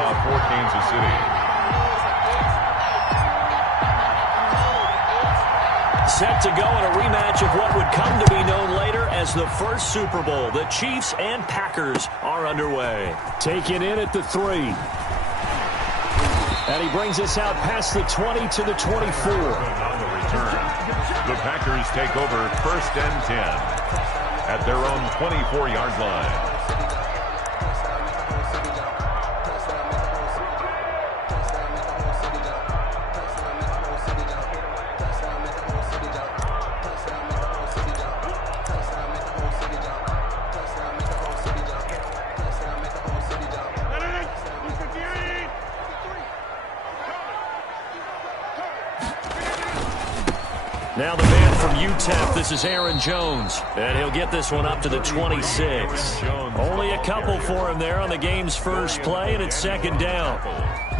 handoff for Kansas City. Set to go in a rematch of what would come to be known later as the first Super Bowl. The Chiefs and Packers are underway. Taken in at the 3. And he brings us out past the 20 to the 24. On the return, the Packers take over 1st and 10 at their own 24-yard line. Now the man from UTEP, this is Aaron Jones, and he'll get this one up to the 26. Only a couple for him there on the game's first play, and it's 2nd down.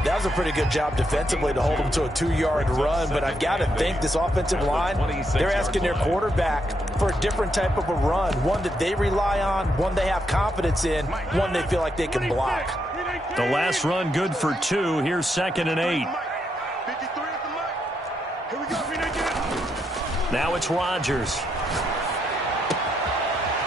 That was a pretty good job defensively to hold him to a 2-yard run, but I've got to think this offensive line, they're asking their quarterback for a different type of a run, one that they rely on, one they have confidence in, one they feel like they can block. The last run good for 2. Here's 2nd and 8. Now it's Rodgers.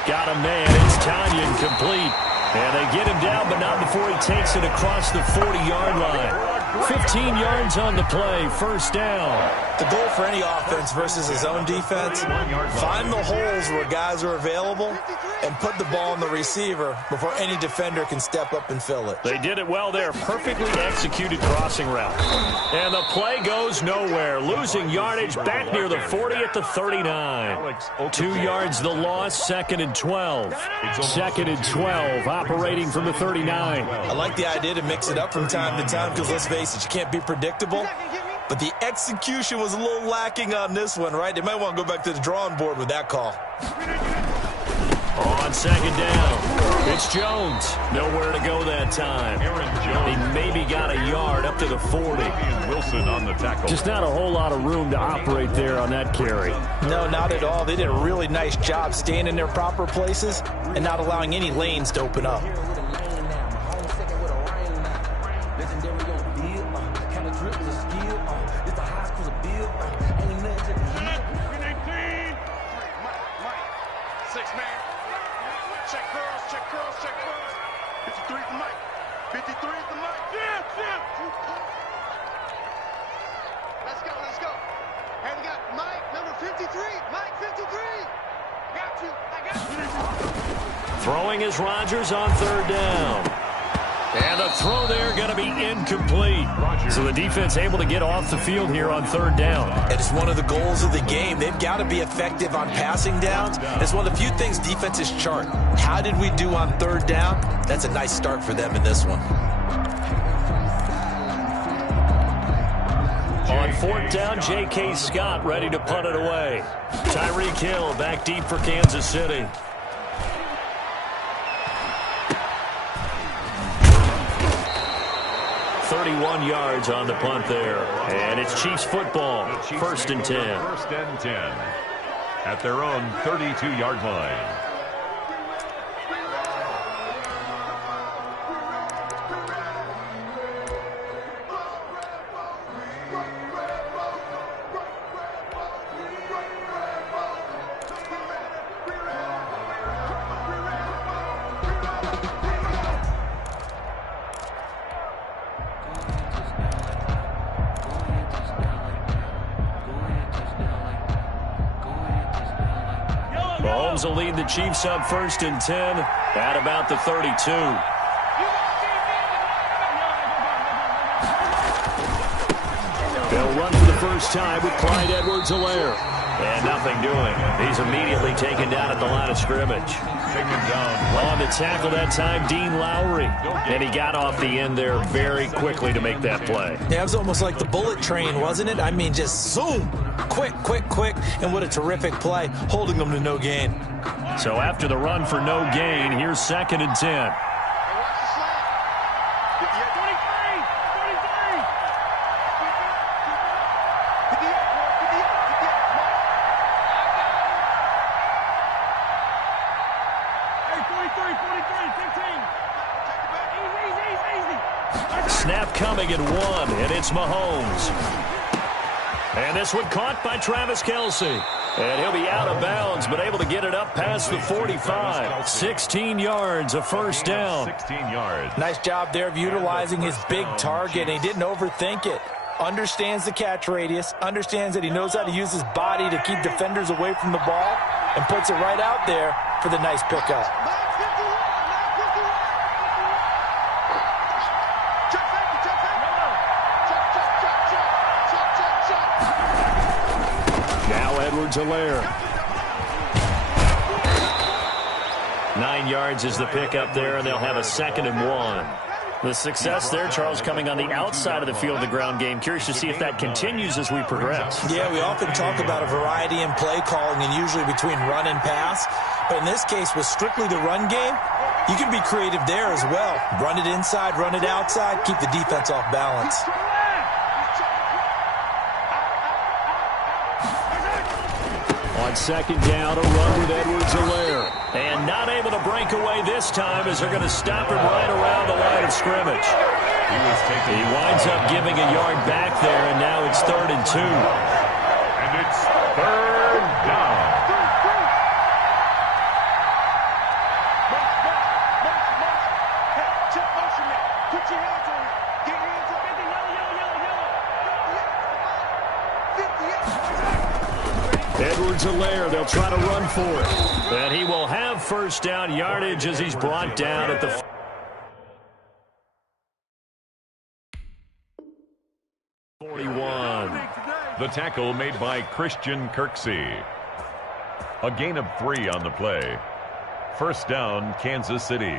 Got a man. It's Tanyan complete. And they get him down, but not before he takes it across the 40-yard line. 15 yards on the play. 1st down. The goal for any offense versus his own defense, find the holes where guys are available and put the ball on the receiver before any defender can step up and fill it. They did it well there. Perfectly executed crossing route. And the play goes nowhere. Losing yardage back near the 40 at the 39. 2 yards the loss. 2nd and 12. 2nd and 12. Operating from the 39. I like the idea to mix it up from time to time because, let's face it, you can't be predictable. But the execution was a little lacking on this one, right? They might want to go back to the drawing board with that call. On 2nd down, it's Jones. Nowhere to go that time. He maybe got a yard up to the 40. Wilson on the tackle. Just not a whole lot of room to operate there on that carry. No, not at all. They did a really nice job staying in their proper places and not allowing any lanes to open up. Throwing is Rodgers on 3rd down. And the throw there going to be incomplete. So the defense able to get off the field here on 3rd down. It is one of the goals of the game. They've got to be effective on passing downs. It's one of the few things defenses chart. How did we do on 3rd down? That's a nice start for them in this one. On 4th down, J.K. Scott ready to punt it away. Tyreek Hill back deep for Kansas City. .31 yards on the punt there. And it's Chiefs football. 1st and 10. 1st and 10 at their own 32-yard line. Mahomes will lead the Chiefs up 1st and 10 at about the 32. They'll run for the first time with Clyde Edwards-Helaire. And nothing doing. He's immediately taken down at the line of scrimmage. On the tackle that time, Dean Lowry. And he got off the end there very quickly to make that play. Yeah, it was almost like the bullet train, wasn't it? I mean, just zoom. Quick, quick, quick. And what a terrific play, holding them to no gain. So after the run for no gain, here's 2nd and 10. snap coming at 1, and it's Mahomes. And this one caught by Travis Kelce. And he'll be out of bounds, but able to get it up past the 45. 16 yards, a first down. 16 yards. Nice job there of utilizing his big target, and he didn't overthink it. Understands the catch radius, understands that he knows how to use his body to keep defenders away from the ball, and puts it right out there for the nice pickup. Now Edwards-Helaire. 9 yards is the pickup there, and they'll have a 2nd and 1. The success there, Charles, coming on the outside of the field of the ground game. Curious to see if that continues as we progress. Yeah, we often talk about a variety in play calling and usually between run and pass. But in this case, with strictly the run game, you can be creative there as well. Run it inside, run it outside, keep the defense off balance. On 2nd down, a run with Edwards-Helaire. And not able to break away this time as they're going to stop him right around the line of scrimmage. He winds up giving a yard back there, and now it's 3rd and 2. And it's 3rd down. Put your hands on it. Get your hands on it. Edwards-Helaire, they'll try to run for it. And he will have first down yardage as he's brought down at the 41. The tackle made by Christian Kirksey. A gain of 3 on the play. First down, Kansas City.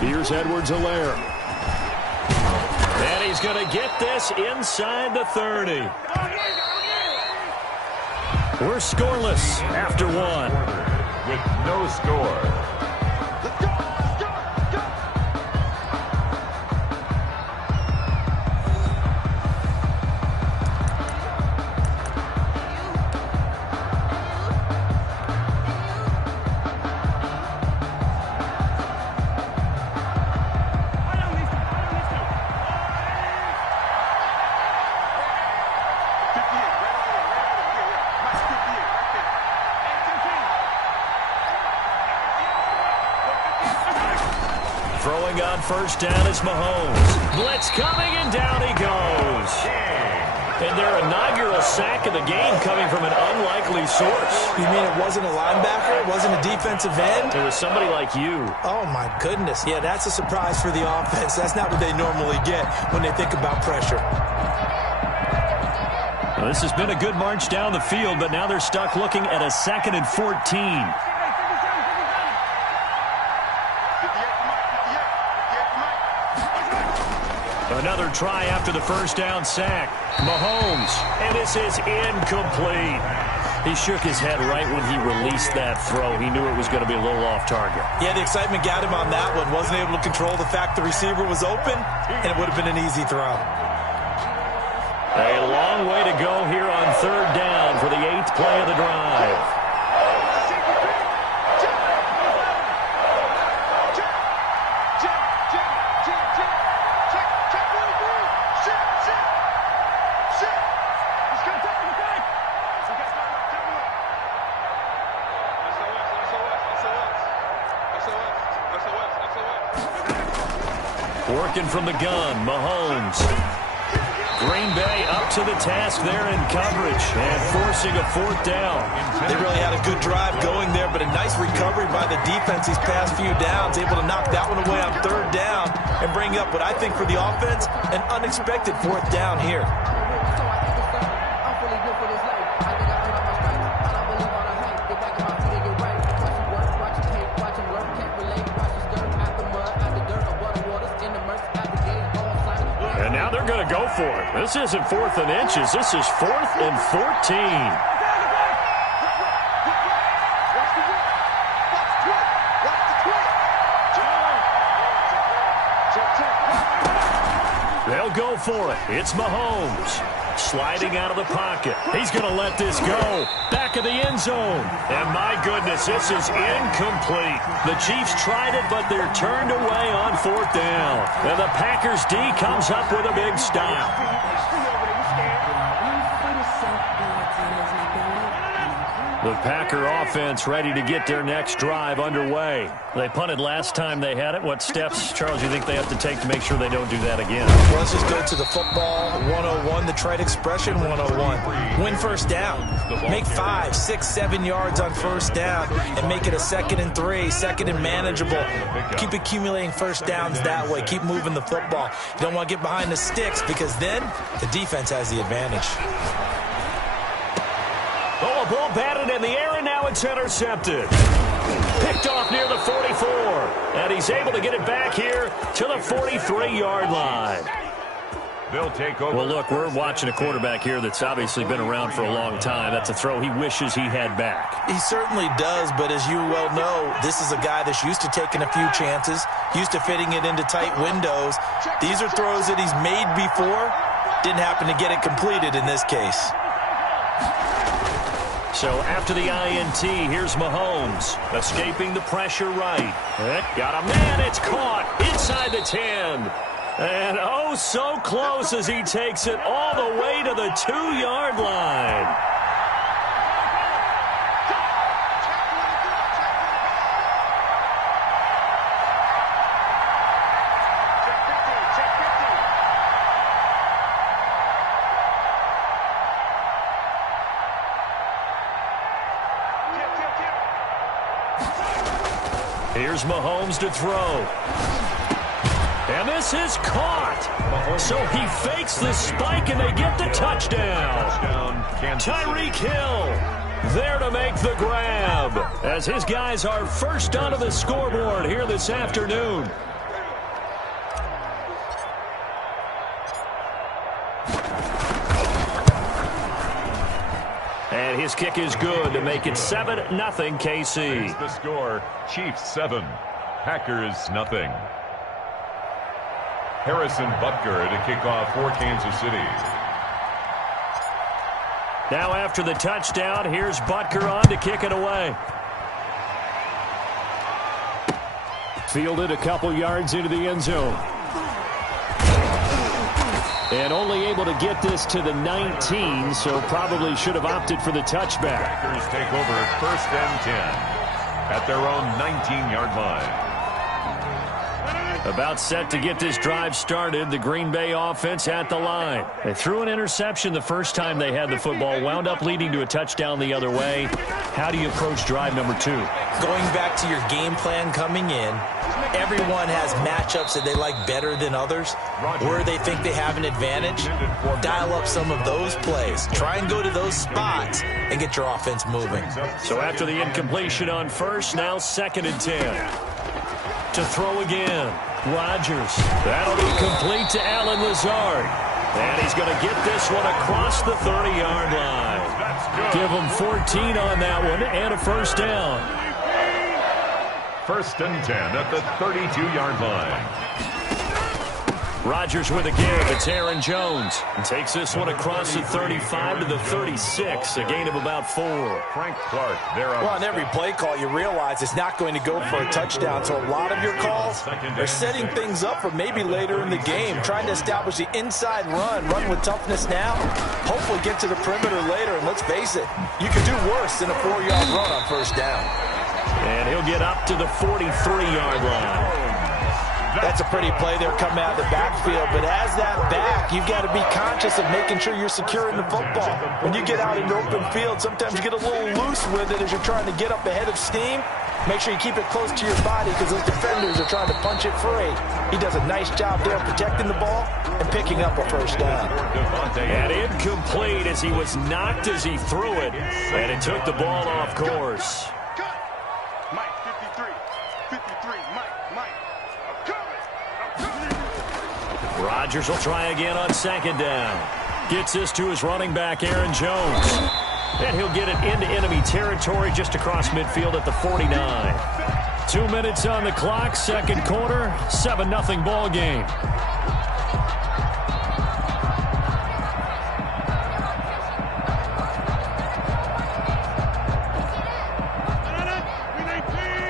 Here's Edwards-Helaire. And he's going to get this inside the 30. We're scoreless after 1. With no score. Throwing on first down is Mahomes. Blitz coming, and down he goes. And their inaugural sack of the game coming from an unlikely source. You mean it wasn't a linebacker? It wasn't a defensive end? It was somebody like you. Oh, my goodness. Yeah, that's a surprise for the offense. That's not what they normally get when they think about pressure. Well, this has been a good march down the field, but now they're stuck looking at a 2nd and 14. Another try after the first down sack. Mahomes, and this is incomplete. He shook his head right when he released that throw. He knew it was going to be a little off target. Yeah, the excitement got him on that one. Wasn't able to control the fact the receiver was open, and it would have been an easy throw. A long way to go here on 3rd down for the 8th play of the drive. Working from the gun, Mahomes. Green Bay up to the task there in coverage and forcing a 4th down. They really had a good drive going there, but a nice recovery by the defense these past few downs, able to knock that one away on 3rd down and bring up what I think for the offense, an unexpected 4th down here. they're going to go for it. This isn't 4th and inches. This is 4th and 14. They'll go for it. It's Mahomes. Sliding out of the pocket. He's going to let this go. Back of the end zone. And my goodness, this is incomplete. The Chiefs tried it, but they're turned away on 4th down. And the Packers D comes up with a big stop. The Packer offense ready to get their next drive underway. They punted last time they had it. What steps, Charles, you think they have to take to make sure they don't do that again? Well, let's just go to the football 101, the trite expression 101. Win first down. Make 5, 6, 7 yards on first down and make it a 2nd and 3, 2nd and manageable. Keep accumulating first downs that way. Keep moving the football. You don't want to get behind the sticks because then the defense has the advantage. Oh, a ball batted in the air, and now it's intercepted. Picked off near the 44. And he's able to get it back here to the 43-yard line. They'll take over. Well, look, we're watching a quarterback here that's obviously been around for a long time. That's a throw he wishes he had back. He certainly does, but as you well know, this is a guy that's used to taking a few chances, used to fitting it into tight windows. These are throws that he's made before. Didn't happen to get it completed in this case. So after the INT, here's Mahomes, escaping the pressure right. Got a man, it's caught inside the 10. And oh, so close as he takes it all the way to the 2-yard line. Here's Mahomes to throw. And this is caught. So he fakes the spike and they get the touchdown. Tyreek Hill there to make the grab as his guys are first onto the scoreboard here this afternoon. And his kick is good to make it 7-0 KC. Here's the score, Chiefs 7, Packers nothing. Harrison Butker to kick off for Kansas City. Now after the touchdown, here's Butker on to kick it away. Fielded a couple yards into the end zone. And only able to get this to the 19, so probably should have opted for the touchback. Packers take over 1st and 10 at their own 19-yard line. About set to get this drive started, the Green Bay offense at the line. They threw an interception the first time they had the football, wound up leading to a touchdown the other way. How do you approach drive number 2? Going back to your game plan coming in, everyone has matchups that they like better than others, where they think they have an advantage. Dial up some of those plays. Try and go to those spots and get your offense moving. So after the incompletion on first, now 2nd and 10. To throw again. Rodgers. That'll be complete to Allen Lazard. And he's going to get this one across the 30-yard line. Give him 14 on that one and a first down. 1st and 10 at the 32-yard line. Rodgers with a give. It's Aaron Jones. And takes this one across the 35 to the 36. A gain of about 4. Frank Clark there. Well, on every play call, you realize it's not going to go for a touchdown. So a lot of your calls are setting things up for maybe later in the game, trying to establish the inside run with toughness now, hopefully get to the perimeter later. And let's face it, you could do worse than a 4-yard run on first down. And he'll get up to the 43-yard line. That's a pretty play there coming out of the backfield. But as that back, you've got to be conscious of making sure you're securing the football. When you get out into open field, sometimes you get a little loose with it as you're trying to get up ahead of steam. Make sure you keep it close to your body because those defenders are trying to punch it free. He does a nice job there protecting the ball and picking up a first down. And incomplete as he was knocked as he threw it. And it took the ball off course. Rodgers will try again on second down. Gets this to his running back, Aaron Jones. And he'll get it into enemy territory just across midfield at the 49. 2 minutes on the clock, second quarter, 7-0 ball game.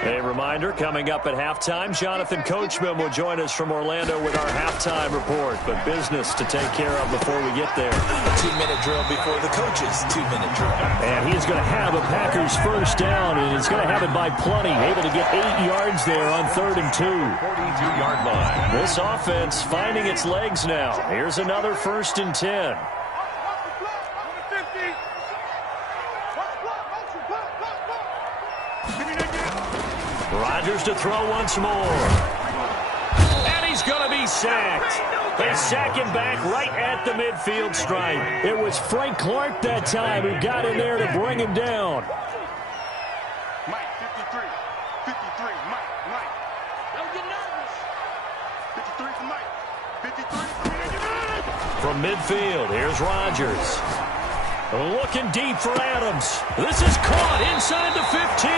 A reminder, coming up at halftime, Jonathan Coachman will join us from Orlando with our halftime report. But business to take care of before we get there. A 2-minute drill before the coaches' 2-minute drill. And he is going to have a Packers first down, and he's going to have it by plenty. Able to get 8 yards there on 3rd and 2. 42-yard line. This offense finding its legs now. Here's another 1st and 10. Rodgers to throw once more. And he's going to be sacked. They sack him back right at the midfield stripe. It was Frank Clark that time who got in there to bring him down. Mike, 53. 53, Mike. Don't get nervous. 53 for Mike. 53. From midfield, here's Rodgers. Looking deep for Adams. This is caught inside the 15.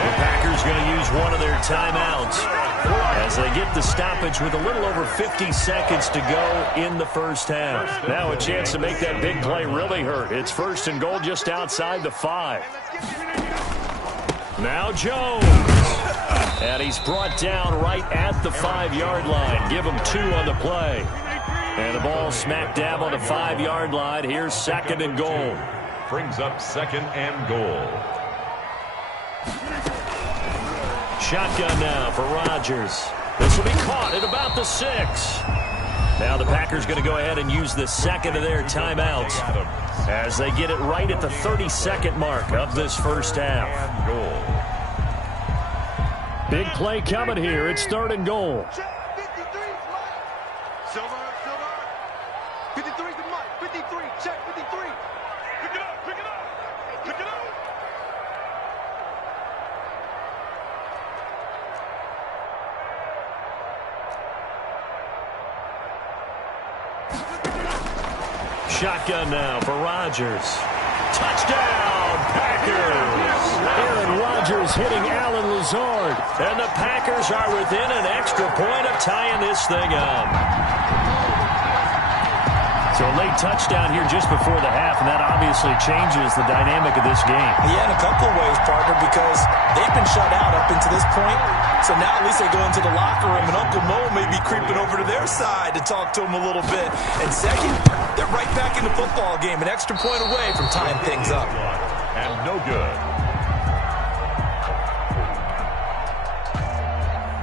The Packers going to use one of their timeouts as they get the stoppage with a little over 50 seconds to go in the first half. Now a chance to make that big play really hurt. It's 1st and goal just outside the 5. Now Jones. And he's brought down right at the 5-yard line. Give him 2 on the play. And the ball smack dab on the 5-yard line. Here's 2nd and goal. Brings up 2nd and goal. Shotgun now for Rodgers. This will be caught at about the 6. Now the Packers going to go ahead and use the 2nd of their timeouts as they get it right at the 32nd mark of this first half. Big play coming here. It's 3rd and goal. 53 to Mike. 53. Check 53. Pick it up. Pick it up. Pick it up. Shotgun now for Rodgers. Touchdown, Packers! Aaron Rodgers hitting Allen Lazard. And the Packers are within an extra point of tying this thing up. So a late touchdown here just before the half, and that obviously changes the dynamic of this game. Yeah, in a couple of ways, partner, because they've been shut out up until this point. So now at least they go into the locker room, and Uncle Mo may be creeping over to their side to talk to him a little bit. And second, they're right back in the football game, an extra point away from tying things up. And no good.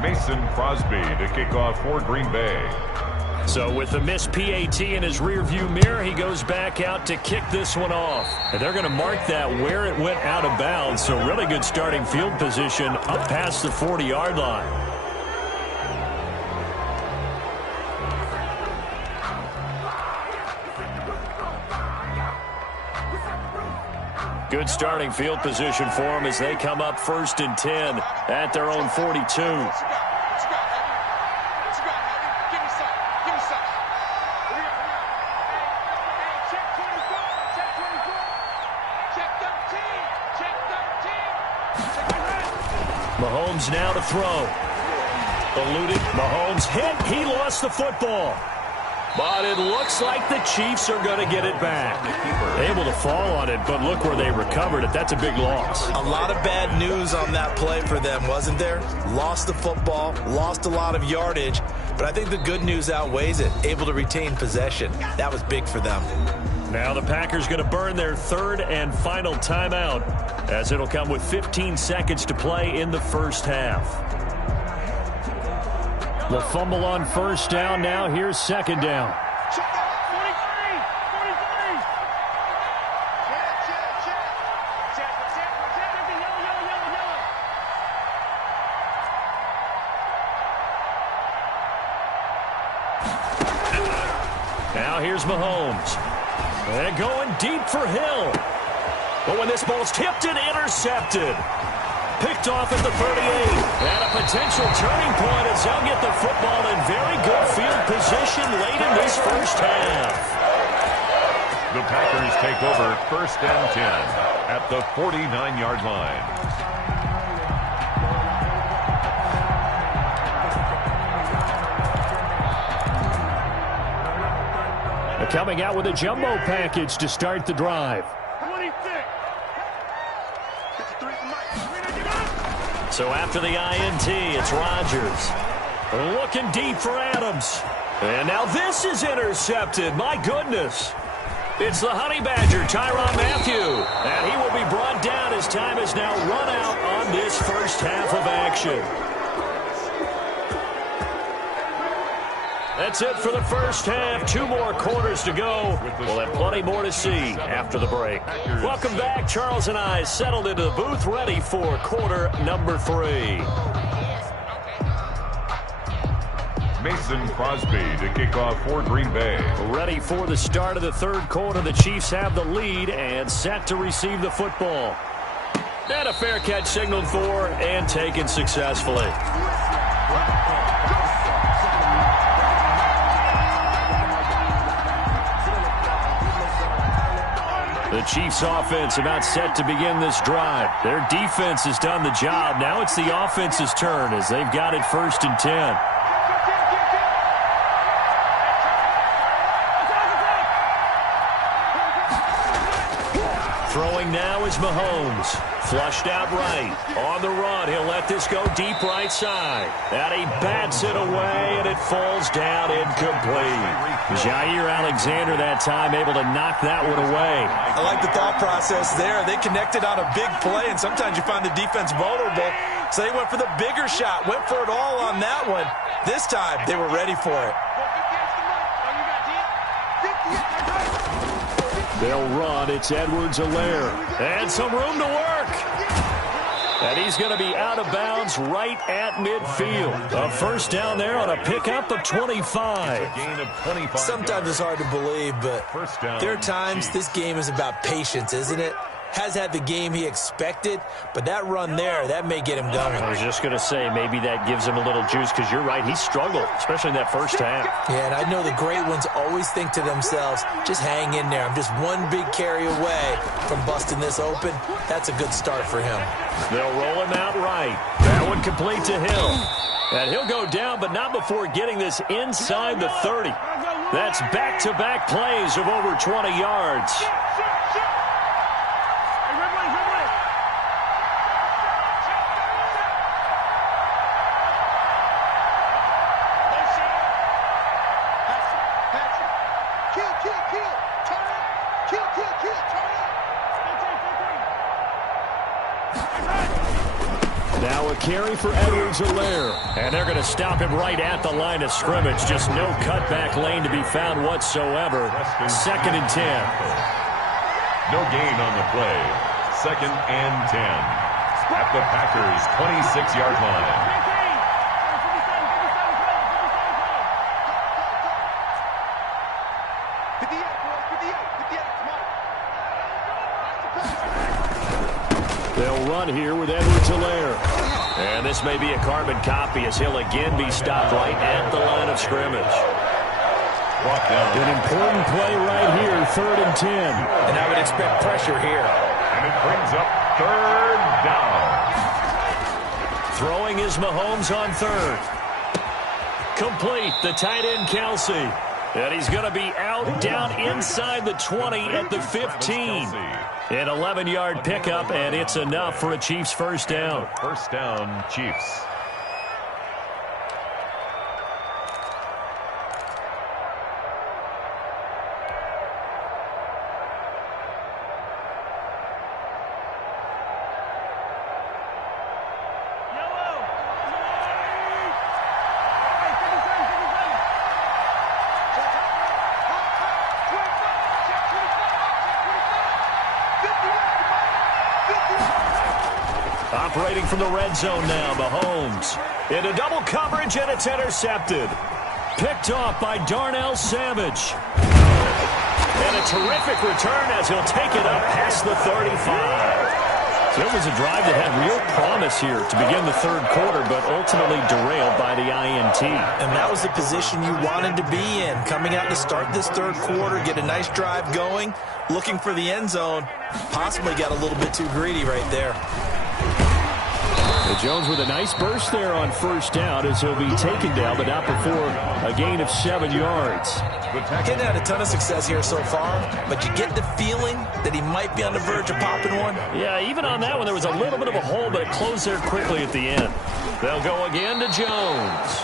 Mason Crosby to kick off for Green Bay. So with the missed PAT in his rearview mirror, he goes back out to kick this one off. And they're going to mark that where it went out of bounds. So really good starting field position up past the 40-yard line. Good starting field position for them as they come up 1st and 10 at their own 42. Mahomes now to throw. Eluded. Mahomes hit. He lost the football. But it looks like the Chiefs are going to get it back. Able to fall on it, but look where they recovered it. That's a big loss. A lot of bad news on that play for them, wasn't there? Lost the football, lost a lot of yardage, but I think the good news outweighs it. Able to retain possession. That was big for them. Now the Packers going to burn their 3rd and final timeout as it'll come with 15 seconds to play in the first half. The fumble on 1st down. Now here's 2nd down. Now here's Mahomes. And going deep for Hill. But when this ball's tipped and intercepted. Picked picked off at the 38. And a potential turning point as they'll get the football in very good field position late in this first half. The Packers take over 1st and 10 at the 49-yard line. Coming out with a jumbo package to start the drive. 26. So after the INT, it's Rodgers. Looking deep for Adams. And now this is intercepted. My goodness. It's the Honey Badger, Tyrann Mathieu. And he will be brought down as time has now run out on this first half of action. That's it for the first half. 2 more quarters to go. We'll have plenty more to see after the break. Welcome back. Charles and I settled into the booth, ready for quarter number 3. Mason Crosby to kick off for Green Bay. Ready for the start of the third quarter. The Chiefs have the lead and set to receive the football. And a fair catch signaled for and taken successfully. The Chiefs offense about set to begin this drive. Their defense has done the job. Now it's the offense's turn as they've got it 1st and 10. Throwing now is Mahomes. Flushed out right. On the run, he'll let this go deep right side. And he bats it away, and it falls down incomplete. Jair Alexander that time able to knock that one away. I like the thought process there. They connected on a big play, and sometimes you find the defense vulnerable. So they went for the bigger shot, went for it all on that one. This time, they were ready for it. They'll run. It's Edwards-Helaire. And some room to work. And he's going to be out of bounds right at midfield. A first down there on a pickup of 25. Gain of 25. Sometimes it's hard to believe, but First down, there are times Chiefs. this game is about patience, isn't it? Has had the game he expected, but that run there, that may get him going. I was just going to say maybe that gives him a little juice because you're right. He struggled, especially in that first half. Yeah, and I know the great ones always think to themselves, just hang in there. I'm just one big carry away from busting this open. That's a good start for him. They'll roll him out right. That one complete to Hill. And he'll go down, but not before getting this inside the 30. That's back-to-back plays of over 20 yards. Now a carry for Edwards-Helaire. And they're going to stop him right at the line of scrimmage. Just no cutback lane to be found whatsoever. 2nd and 10. No gain on the play. 2nd and 10 at the Packers' 26-yard line. They'll run here with Edwards-Helaire. And this may be a carbon copy as he'll again be stopped right at the line of scrimmage. Brought down. An important play right here, 3rd and 10. And I would expect pressure here. And it brings up 3rd down. Throwing is Mahomes on 3rd. Complete, the tight end Kelsey. And he's going to be out down inside the 20 at the 15. An 11-yard pickup, and it's enough for a Chiefs first down. First down, Chiefs. Operating from the red zone now, Mahomes. Into double coverage, and it's intercepted. Picked off by Darnell Savage. And a terrific return as he'll take it up past the 35. It was a drive that had real promise here to begin the third quarter, but ultimately derailed by the INT. And that was the position you wanted to be in. Coming out to start this third quarter, get a nice drive going, looking for the end zone. Possibly got a little bit too greedy right there. Jones with a nice burst there on first down as he'll be taken down, but not before a gain of 7 yards. Getting had a ton of success here so far, but you get the feeling that he might be on the verge of popping one. Yeah, even on that one, there was a little bit of a hole, but it closed there quickly at the end. They'll go again to Jones.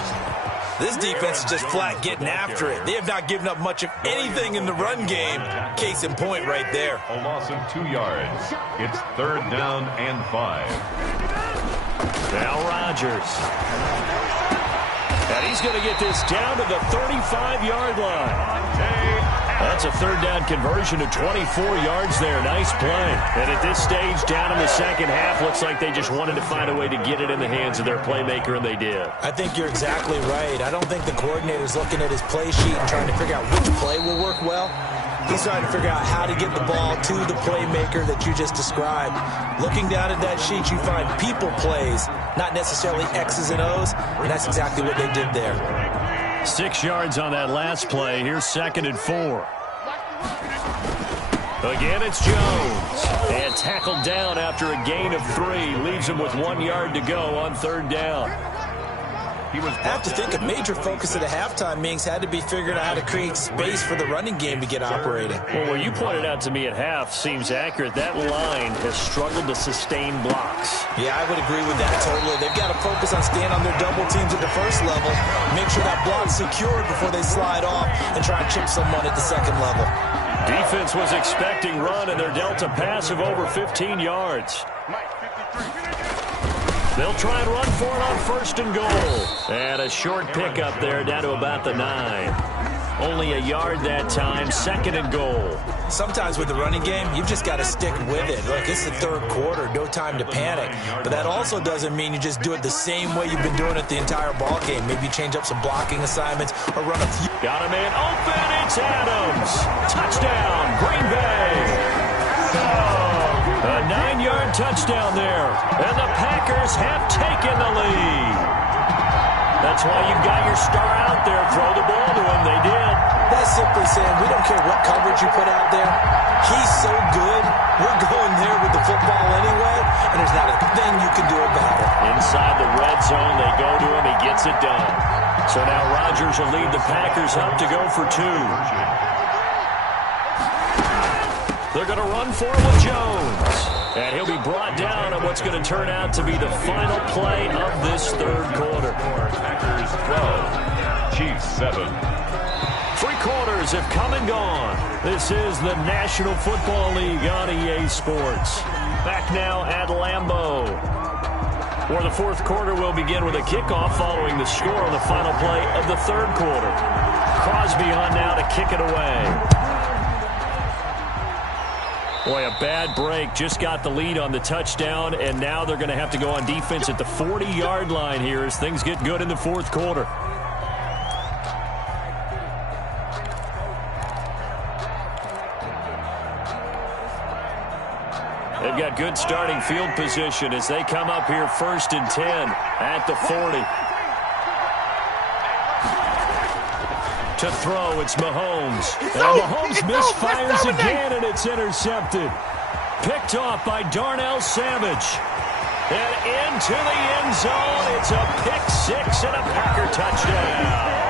This defense is just flat getting after it. They have not given up much of anything in the run game. Case in point right there. A loss of 2 yards. It's 3rd down and 5. Now Rodgers. And he's going to get this down to the 35-yard line. That's a 3rd down conversion to 24 yards there. Nice play. And at this stage, down in the second half, looks like they just wanted to find a way to get it in the hands of their playmaker, and they did. I think you're exactly right. I don't think the coordinator's looking at his play sheet and trying to figure out which play will work well. He's trying to figure out how to get the ball to the playmaker that you just described. Looking down at that sheet, you find people plays, not necessarily X's and O's, and that's exactly what they did there. 6 yards on that last play. Here's 2nd and 4. Again, it's Jones. And tackled down after a gain of 3. Leaves him with 1 yard to go on 3rd down. I have to think a major focus of the halftime meetings had to be figuring out how to create space for the running game to get operating. Well, what you pointed out to me at half seems accurate. That line has struggled to sustain blocks. Yeah, I would agree with that totally. They've got to focus on staying on their double teams at the first level, make sure that block's secured before they slide off and try and chip someone at the second level. Defense was expecting run, and they're dealt a pass of over 15 yards. They'll try and run for it on 1st and goal. And a short pickup there down to about the 9. Only a yard that time, 2nd and goal. Sometimes with the running game, you've just got to stick with it. Look, it's the third quarter, no time to panic. But that also doesn't mean you just do it the same way you've been doing it the entire ball game. Maybe change up some blocking assignments or run a few. Got a man open, it's Adams. Touchdown, Green Bay. A 9-yard touchdown there, and the Packers have taken the lead. That's why you've got your star out there. Throw the ball to him. They did. That's simply saying we don't care what coverage you put out there. He's so good. We're going there with the football anyway, and there's not a thing you can do about it. Inside the red zone, they go to him. He gets it done. So now Rodgers will lead the Packers up to go for 2. They're going to run for it with Jones. And he'll be brought down on what's going to turn out to be the final play of this third quarter. Packers 12, Chiefs 7. 3 quarters have come and gone. This is the National Football League on EA Sports. Back now at Lambeau, where the fourth quarter will begin with a kickoff following the score on the final play of the third quarter. Crosby on now to kick it away. Boy, a bad break. Just got the lead on the touchdown, and now they're going to have to go on defense at the 40-yard line here as things get good in the fourth quarter. They've got good starting field position as they come up here 1st and 10 at the 40. To throw, it's Mahomes. And Mahomes misfires again, and it's intercepted. Picked off by Darnell Savage. And into the end zone, it's a pick 6 and a Packer touchdown.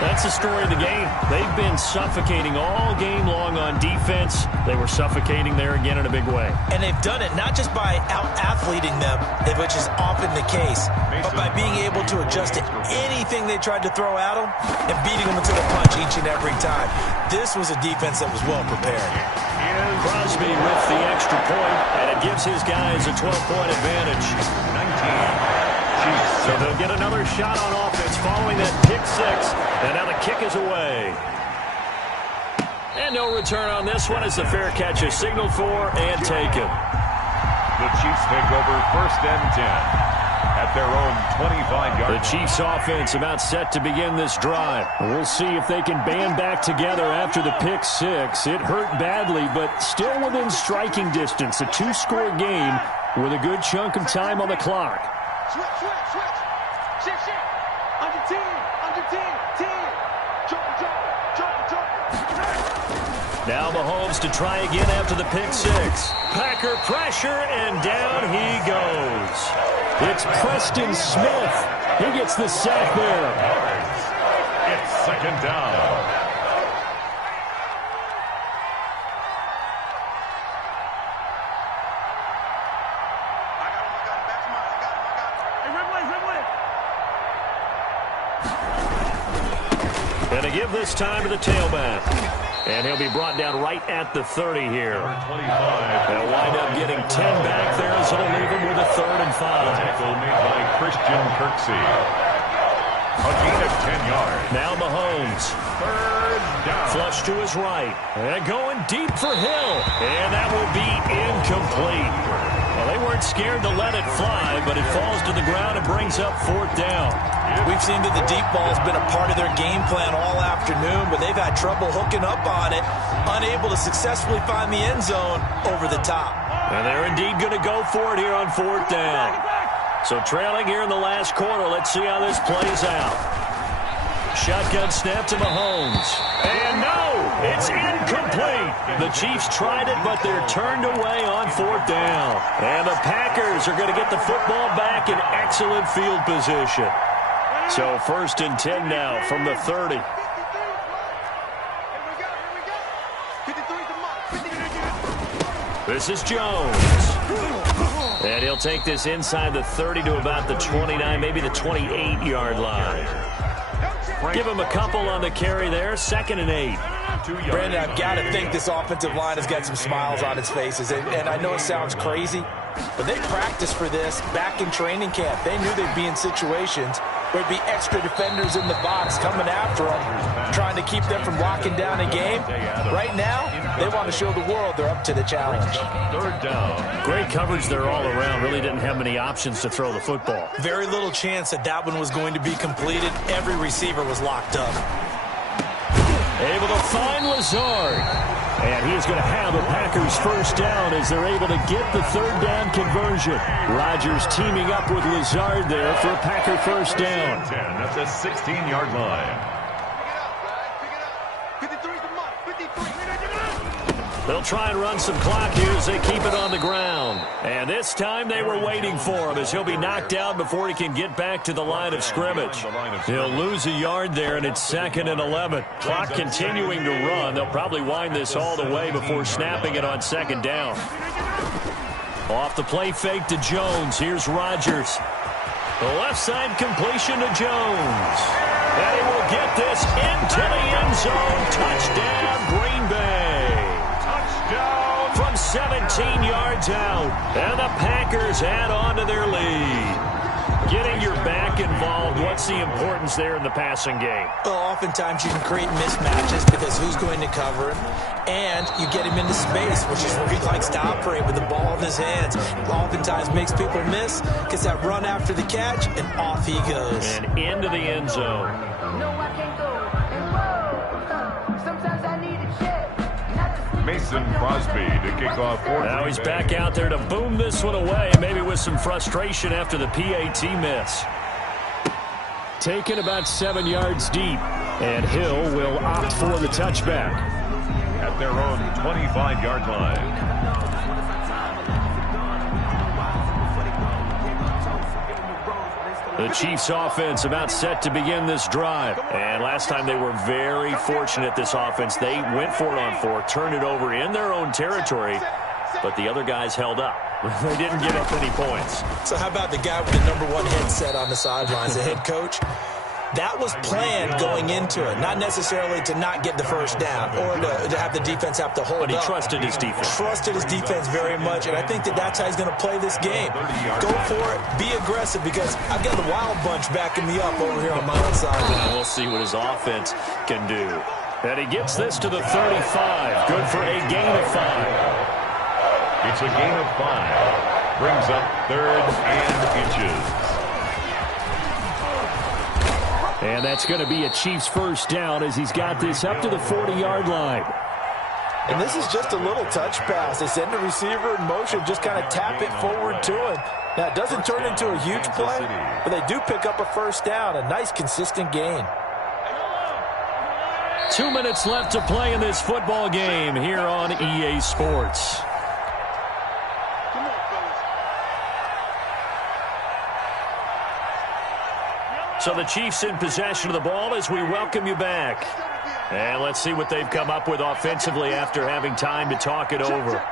That's the story of the game. They've been suffocating all game long on defense. They were suffocating there again in a big way. And they've done it not just by out-athleting them, which is often the case, but by being able to adjust to anything they tried to throw at them and beating them into the punch each and every time. This was a defense that was well prepared. Crosby with the extra point, and it gives his guys a 12-point advantage. 19. So they'll get another shot on offense following that pick 6, and now the kick is away. And no return on this one as the fair catch is signaled for and taken. The Chiefs take over 1st and 10 at At their own 25-yard. The Chiefs offense about set to begin this drive. We'll see if they can band back together after the pick six. It hurt badly, but still within striking distance. A two-score game with a good chunk of time on the clock. Switch. Shift. Under 10. Under 10. 10. Jump. Now Mahomes to try again after the pick six. Packer pressure, and down he goes. It's Preston Smith. He gets the sack there. It's second down. And to give this time to the tailback. And he'll be brought down right at the 30 here. They'll wind up getting 10 back there, as it'll leave him with a 3rd and 5. Tackle made by Christian Kirksey. A gain of 10 yards. Now Mahomes. 3rd down. Flush to his right. And going deep for Hill. And that will be incomplete. Well, they weren't scared to let it fly, but it falls to the ground and brings up 4th down. We've seen that the deep ball's been a part of their game plan all afternoon, but they've had trouble hooking up on it, unable to successfully find the end zone over the top. And they're indeed going to go for it here on 4th down. So trailing here in the last quarter, let's see how this plays out. Shotgun snap to Mahomes. And no, it's incomplete. The Chiefs tried it, but they're turned away on 4th down. And the Packers are going to get the football back in excellent field position. So 1st and 10 now from the 30. This is Jones. And he'll take this inside the 30 to about the 29, maybe the 28-yard line. Give him a couple on the carry there. 2nd and 8. Brandon, I've got to think this offensive line has got some smiles on its faces. And I know it sounds crazy, but they practiced for this back in training camp. They knew they'd be in situations where there'd be extra defenders in the box coming after them, trying to keep them from locking down a game. Right now, they want to show the world they're up to the challenge. 3rd down. Great coverage there all around. Really didn't have many options to throw the football. Very little chance that one was going to be completed. Every receiver was locked up. Able to find Lazard. And he's going to have a Packers 1st down as they're able to get the 3rd down conversion. Rodgers teaming up with Lazard there for a Packer 1st down. 10 at the 16-yard line. They'll try and run some clock here as they keep it on the ground. And this time they were waiting for him as he'll be knocked out before he can get back to the line of scrimmage. He'll lose a yard there, and it's 2nd and 11. Clock continuing to run. They'll probably wind this all the way before snapping it on 2nd down. Off the play fake to Jones. Here's Rodgers. The left side completion to Jones. And he will get this into the end zone. Touchdown, Green Bay. From 17 yards out. And the Packers add on to their lead. Getting your back involved, what's the importance there in the passing game? Well, oftentimes you can create mismatches because who's going to cover him, and you get him into space, which is where he likes to operate with the ball in his hands. Oftentimes makes people miss, gets that run after the catch, and off he goes. And into the end zone. No, I can't go. Sometimes I need a check. Mason Crosby to kick off for Now he's back out there to boom this one away, maybe with some frustration after the PAT miss. Taken about 7 yards deep, and Hill will opt for the touchback. At their own 25-yard line. The Chiefs offense about set to begin this drive. And last time they were very fortunate, this offense. They went for it on 4, turned it over in their own territory, but the other guys held up. They didn't give up any points. So how about the guy with the #1 headset on the sidelines, the head coach? That was planned going into it, not necessarily to not get the 1st down or to have the defense have to hold up. But he trusted his defense. Trusted his defense very much, and I think that's how he's going to play this game. Go for it, be aggressive, because I've got the wild bunch backing me up over here on my own side. We'll see what his offense can do. And he gets this to the 35. Good for a gain of 5. It's a gain of 5. Brings up 3rd and inches. And that's going to be a Chiefs first down as he's got this up to the 40-yard line. And this is just a little touch pass. They send the receiver in motion, just kind of tap it forward to him. Now, it doesn't turn into a huge play, but they do pick up a first down, a nice, consistent gain. 2 minutes left to play in this football game here on EA Sports. So the Chiefs in possession of the ball as we welcome you back. And let's see what they've come up with offensively after having time to talk it over.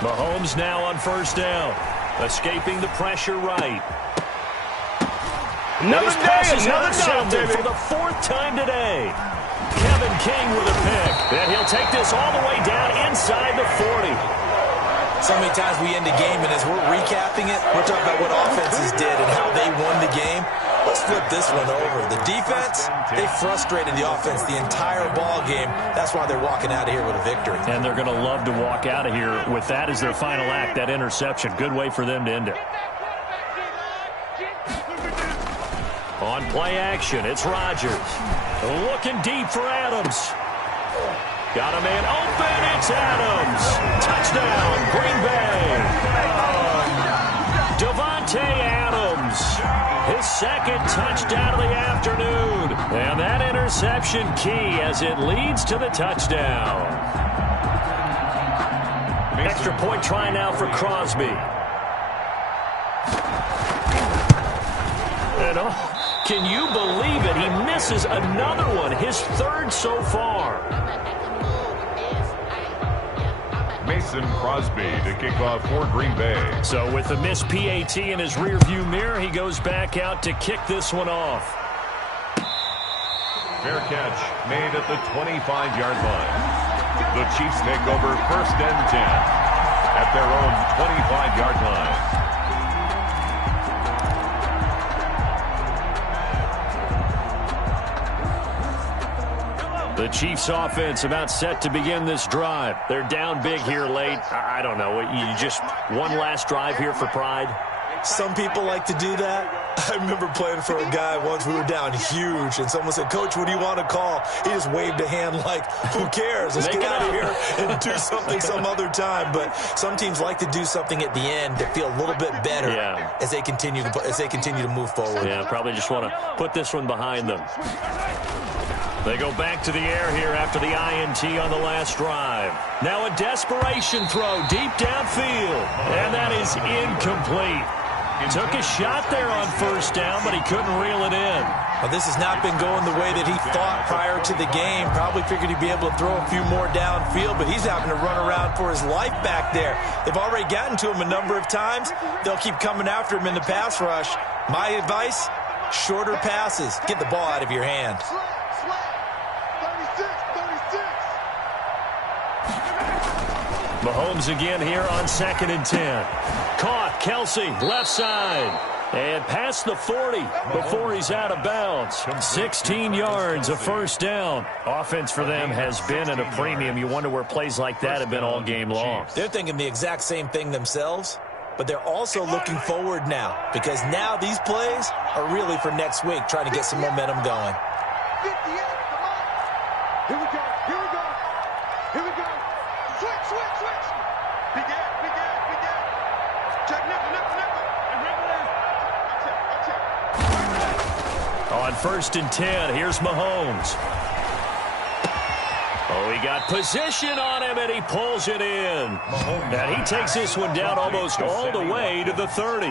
Mahomes now on first down, escaping the pressure right. Another day, another down, baby. For the fourth time today. Kevin King with a pick. And he'll take this all the way down inside the 40. So many times we end a game, and as we're recapping it, we're talking about what offenses did and how they won the game. Let's flip this one over. The defense, they frustrated the offense the entire ball game. That's why they're walking out of here with a victory. And they're going to love to walk out of here with that as their final act, that interception. Good way for them to end it. On play action, it's Rodgers. Looking deep for Adams. Got a man open, it's Adams. Touchdown, Green Bay. Devontae Adams. His second touchdown of the afternoon. And that interception key as it leads to the touchdown. Extra point try now for Crosby. And can you believe it? He misses another one, his third so far. Mason Crosby to kick off for Green Bay. So with the missed PAT in his rearview mirror, he goes back out to kick this one off. Fair catch made at the 25-yard line. The Chiefs take over first and 10 at their own 25-yard line. The Chiefs offense about set to begin this drive. They're down big here late. I don't know. You just one last drive here for pride? Some people like to do that. I remember playing for a guy once. We were down huge, and someone said, "Coach, what do you want to call?" He just waved a hand like, who cares? Let's get out of here and do something some other time. But some teams like to do something at the end to feel a little bit better as they continue to move forward. Yeah, probably just want to put this one behind them. They go back to the air here after the INT on the last drive. Now a desperation throw deep downfield. And that is incomplete. Took a shot there on first down, but he couldn't reel it in. Well, this has not been going the way that he thought prior to the game. Probably figured he'd be able to throw a few more downfield, but he's having to run around for his life back there. They've already gotten to him a number of times. They'll keep coming after him in the pass rush. My advice, shorter passes. Get the ball out of your hand. Mahomes again here on 2nd and 10. Caught, Kelsey, left side. And past the 40 before he's out of bounds. 16 yards, a first down. Offense for them has been at a premium. You wonder where plays like that have been all game long. They're thinking the exact same thing themselves, but they're also looking forward now, because now these plays are really for next week, trying to get some momentum going. 58, come on. Here we go, here we go. Here we go. Switch, switch, switch. Big gap, big gap, big gap. Check nickel, nickel, nickel. And nickel is. On 1st and 10, here's Mahomes. Oh, he got position on him, and he pulls it in. And he takes this one down almost all the way to the 30.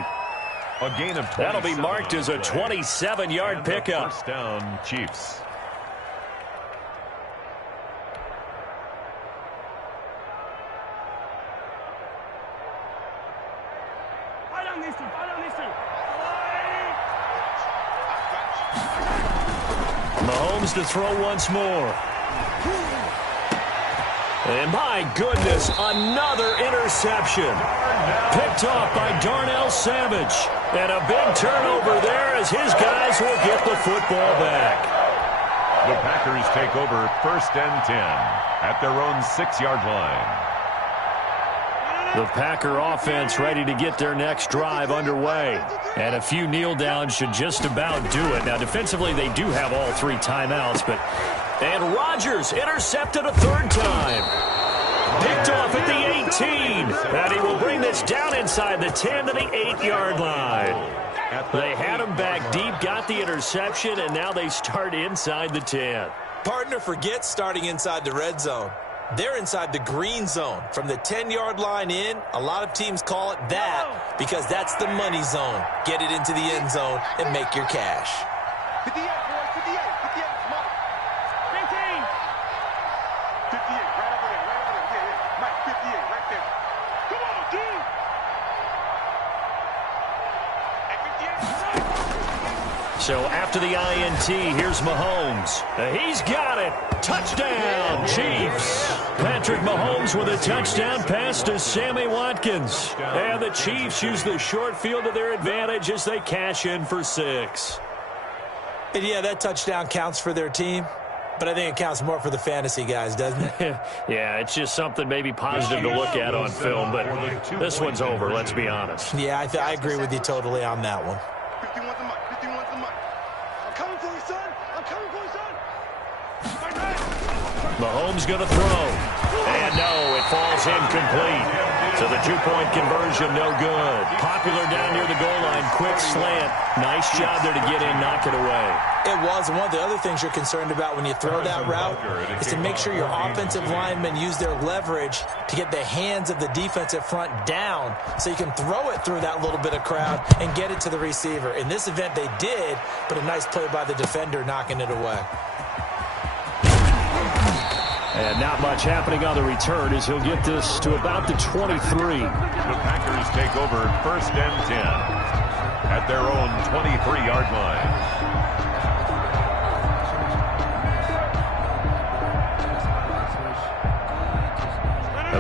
A gain of 27. That'll be marked as a 27-yard pickup. First down, Chiefs. Mahomes to throw once more. And my goodness, another interception. Picked off by Darnell Savage. And a big turnover there as his guys will get the football back. The Packers take over 1st and 10 at their own 6-yard line. The Packer offense ready to get their next drive underway. And a few kneel downs should just about do it. Now, defensively, they do have all 3 timeouts. And Rodgers intercepted a 3rd time. Picked off at the 18. And he will bring this down inside the 10 to the 8-yard line. They had him back deep, got the interception, and now they start inside the 10. Partner forgets starting inside the red zone. They're inside the green zone. From the 10-yard line in, a lot of teams call it that because that's the money zone. Get it into the end zone and make your cash. 58, boys, 58, 58, come on. 15. 58, right over there, yeah. Mike, 58, right there. Come on, dude. So after the INT, here's Mahomes. He's got it. Touchdown, Chiefs. Patrick Mahomes with a touchdown pass to Sammy Watkins. And the Chiefs use the short field to their advantage as they cash in for 6. And yeah, that touchdown counts for their team, but I think it counts more for the fantasy guys, doesn't it? Yeah, it's just something maybe positive to look at on film, but this one's over, let's be honest. Yeah, I agree with you totally on that one. 51's the mic, 51's the mic. I'm coming for you, son. I'm coming for you, son. Mahomes going to throw. And no, it falls incomplete. So the 2-point conversion, no good. Popular down near the goal line. Quick slant. Nice job there to get in, knock it away. It was, and one of the other things you're concerned about when you throw that route is to make sure your offensive linemen use their leverage to get the hands of the defensive front down so you can throw it through that little bit of crowd and get it to the receiver. In this event, they did, but a nice play by the defender knocking it away. And not much happening on the return as he'll get this to about the 23. The Packers take over 1st and 10 at their own 23-yard line.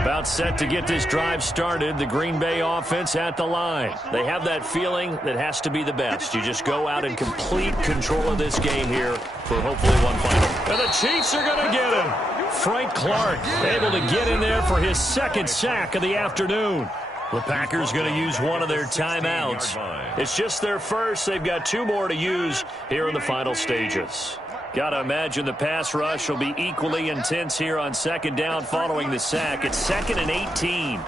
About set to get this drive started, the Green Bay offense at the line. They have that feeling that has to be the best. You just go out and complete control of this game here for hopefully one final. And the Chiefs are going to get him. Frank Clark able to get in there for his 2nd sack of the afternoon. The Packers going to use one of their timeouts. It's just their first. They've got 2 more to use here in the final stages. Got to imagine the pass rush will be equally intense here on 2nd down following the sack. It's 2nd and 18.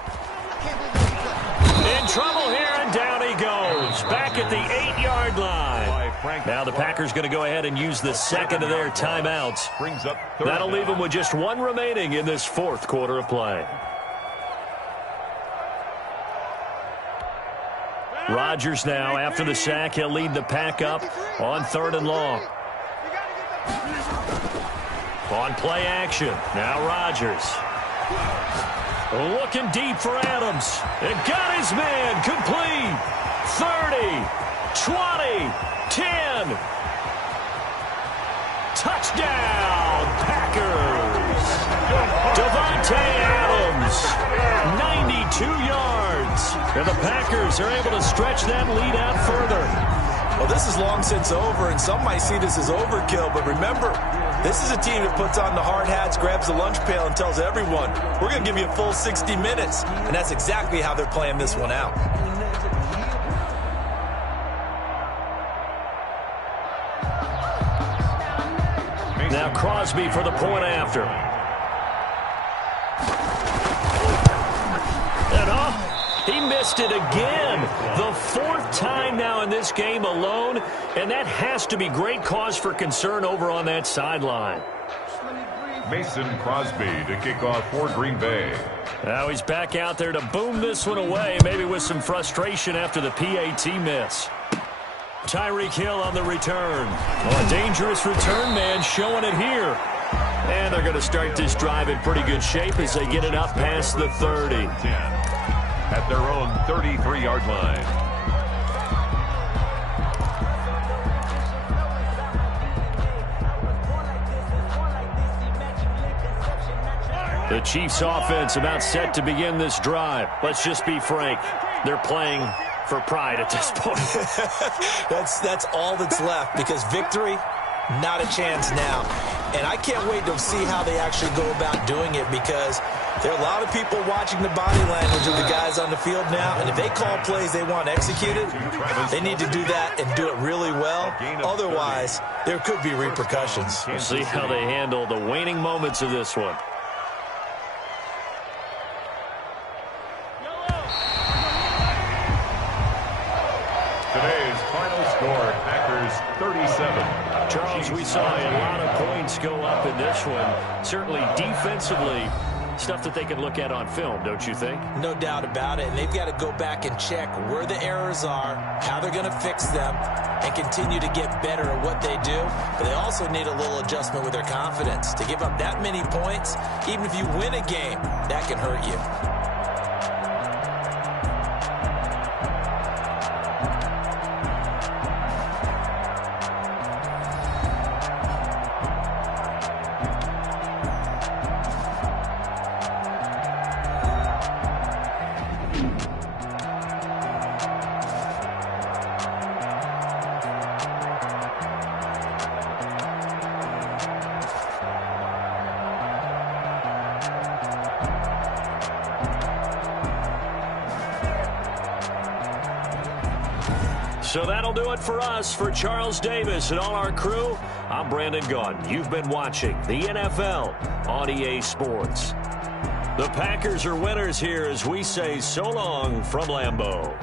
In trouble here, and down he goes. Back at the 8-yard line. Now the Packers going to go ahead and use the 2nd of their timeouts. That'll leave them with just 1 remaining in this 4th quarter of play. Rodgers now, after the sack, he'll lead the pack up on 3rd and long. On play action, now Rodgers. Looking deep for Adams. And got his man complete. 30, 20, 10. Touchdown, Packers. Devontae Adams, 92 yards. And the Packers are able to stretch that lead out further. Well, this is long since over, and some might see this as overkill, but remember, this is a team that puts on the hard hats, grabs the lunch pail, and tells everyone, we're going to give you a full 60 minutes, and that's exactly how they're playing this one out. Now Crosby for the point after. And he missed it again. The 4th time now in this game alone, and that has to be great cause for concern over on that sideline. Mason Crosby to kick off for Green Bay. Now he's back out there to boom this one away, maybe with some frustration after the PAT miss. Tyreek Hill on the return. Oh, a dangerous return man showing it here. And they're going to start this drive in pretty good shape as they get it up past the 30. At their own 33-yard line. The Chiefs offense about set to begin this drive. Let's just be frank. They're playing for pride at this point. That's all that's left, because victory Not a chance now. And I can't wait to see how they actually go about doing it, because there are a lot of people watching the body language of the guys on the field now, and if they call plays they want executed, they need to do that and do it really well. Otherwise, there could be repercussions. We'll see how they handle the waning moments of this one. Today's final score, Packers 37. Charles, we saw a lot of points go up in this one. Certainly defensively, stuff that they can look at on film, don't you think? No doubt about it. And they've got to go back and check where the errors are, how they're going to fix them, and continue to get better at what they do. But they also need a little adjustment with their confidence. To give up that many points, even if you win a game, that can hurt you. So that'll do it for us. For Charles Davis and all our crew, I'm Brandon Gaudin. You've been watching the NFL on EA Sports. The Packers are winners here as we say so long from Lambeau.